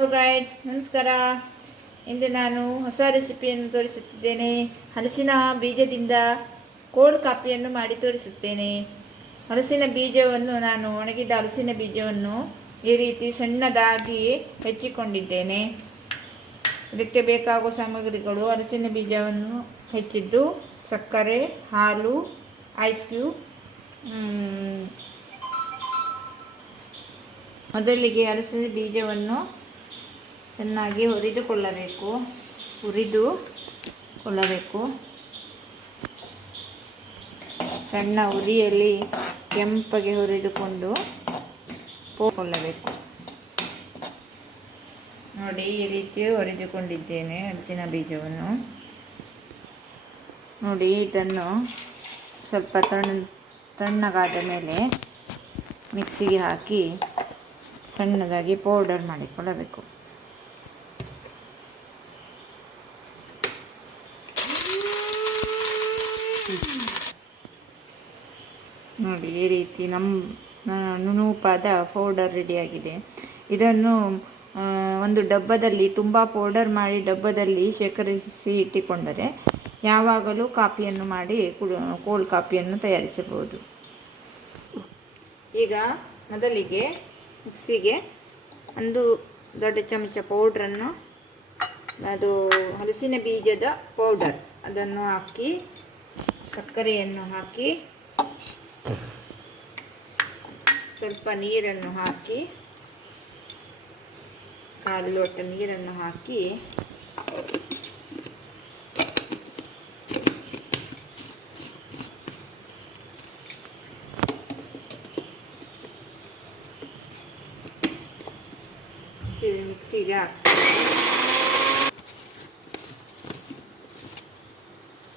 Hello guides, ನಮಸ್ಕಾರ. ಇಂದು ನಾನು ಹೊಸ ರೆಸಿಪಿಯನ್ನು ತೋರಿಸುತ್ತಿದ್ದೇನೆ. ಹಲಸಿನ ಬೀಜದಿಂದ ಕೋಲ್ಡ್ ಕಾಫಿಯನ್ನು ಮಾಡಿ ತೋರಿಸುತ್ತೇನೆ. ಹಲಸಿನ ಬೀಜವನ್ನು ನಾನು ಒಣಗಿದ ಹಲಸಿನ ಬೀಜವನ್ನು ಈ ರೀತಿ ಸಣ್ಣದಾಗಿ ಹೆಚ್ಚಿಕೊಂಡಿದ್ದೇನೆ. ಇದಕ್ಕೆ ಬೇಕಾಗುವ ಸಾಮಗ್ರಿಗಳು: ಹಲಸಿನ ಬೀಜವನ್ನು ಹೆಚ್ಚಿದ್ದು, ಸಕ್ಕರೆ, ಹಾಲು, ಐಸ್ ಕ್ಯೂಬ್. ಮೊದಲಿಗೆ ಹಲಸಿನ ಬೀಜವನ್ನು ಚೆನ್ನಾಗಿ ಹುರಿದುಕೊಳ್ಳಬೇಕು. ಸಣ್ಣ ಉರಿಯಲ್ಲಿ ಕೆಂಪಗೆ ಹುರಿದುಕೊಂಡು ಕೊಳ್ಳಬೇಕು. ನೋಡಿ, ಈ ರೀತಿ ಹುರಿದುಕೊಂಡಿದ್ದೇನೆ ಹಲಸಿನ ಬೀಜವನ್ನು. ನೋಡಿ, ಇದನ್ನು ಸ್ವಲ್ಪ ತಣ್ಣಗಾದ ಮೇಲೆ ಮಿಕ್ಸಿಗೆ ಹಾಕಿ ಸಣ್ಣದಾಗಿ ಪೌಡರ್ ಮಾಡಿಕೊಳ್ಳಬೇಕು. ನೋಡಿ, ಈ ರೀತಿ ನುಣುಪಾದ ಪೌಡರ್ ರೆಡಿಯಾಗಿದೆ. ಇದನ್ನು ಒಂದು ಡಬ್ಬದಲ್ಲಿ ತುಂಬ ಪೌಡರ್ ಮಾಡಿ ಡಬ್ಬದಲ್ಲಿ ಶೇಖರಿಸಿ ಇಟ್ಟುಕೊಂಡರೆ ಯಾವಾಗಲೂ ಕಾಫಿಯನ್ನು ಮಾಡಿ ಕೋಲ್ಡ್ ಕಾಫಿಯನ್ನು ತಯಾರಿಸಬಹುದು. ಈಗ ಮೊದಲಿಗೆ ಮಿಕ್ಸಿಗೆ ಒಂದು ದೊಡ್ಡ ಚಮಚ ಪೌಡ್ರನ್ನು, ಅದು ಹಲಸಿನ ಬೀಜದ ಪೌಡರ್, ಅದನ್ನು ಹಾಕಿ ಸಕ್ಕರೆಯನ್ನು ಹಾಕಿ ಸ್ವಲ್ಪ ನೀರನ್ನು ಹಾಕಿ, 1/4 ಲೋಟ ನೀರನ್ನು ಹಾಕಿ ಮಿಕ್ಸಿಗೆ ಹಾಕಿ.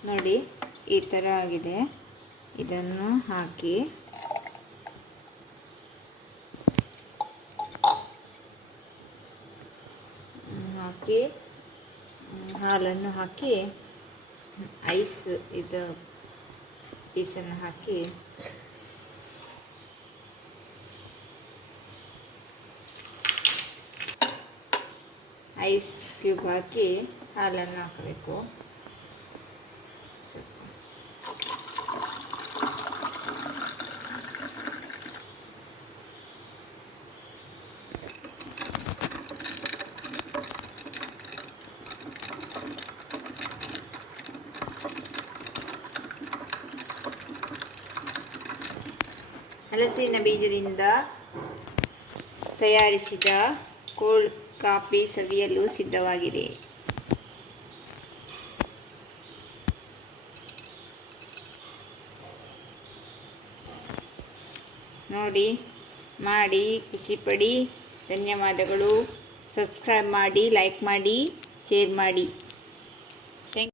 ನೋಡಿ, ಈ ಥರ ಆಗಿದೆ. ಇದನ್ನು ಹಾಕಿ ಹಾಲನ್ನು ಹಾಕಿ, ಐಸ್ ಇದು ಪೀಸನ್ನು ಹಾಕಿ ಐಸ್ ಕ್ಯೂಬ್ ಹಾಕಿ ಹಾಲನ್ನು ಹಾಕಬೇಕು. ಹಲಸಿನ ಬೀಜದಿಂದ ತಯಾರಿಸಿದ ಕೋಲ್ಡ್ ಕಾಫಿ ಸವಿಯಲು ಸಿದ್ಧವಾಗಿದೆ. ನೋಡಿ, ಮಾಡಿ ಖುಷಿಪಡಿ. ಧನ್ಯವಾದಗಳು. ಸಬ್ಸ್ಕ್ರೈಬ್ ಮಾಡಿ, ಲೈಕ್ ಮಾಡಿ, ಶೇರ್ ಮಾಡಿ.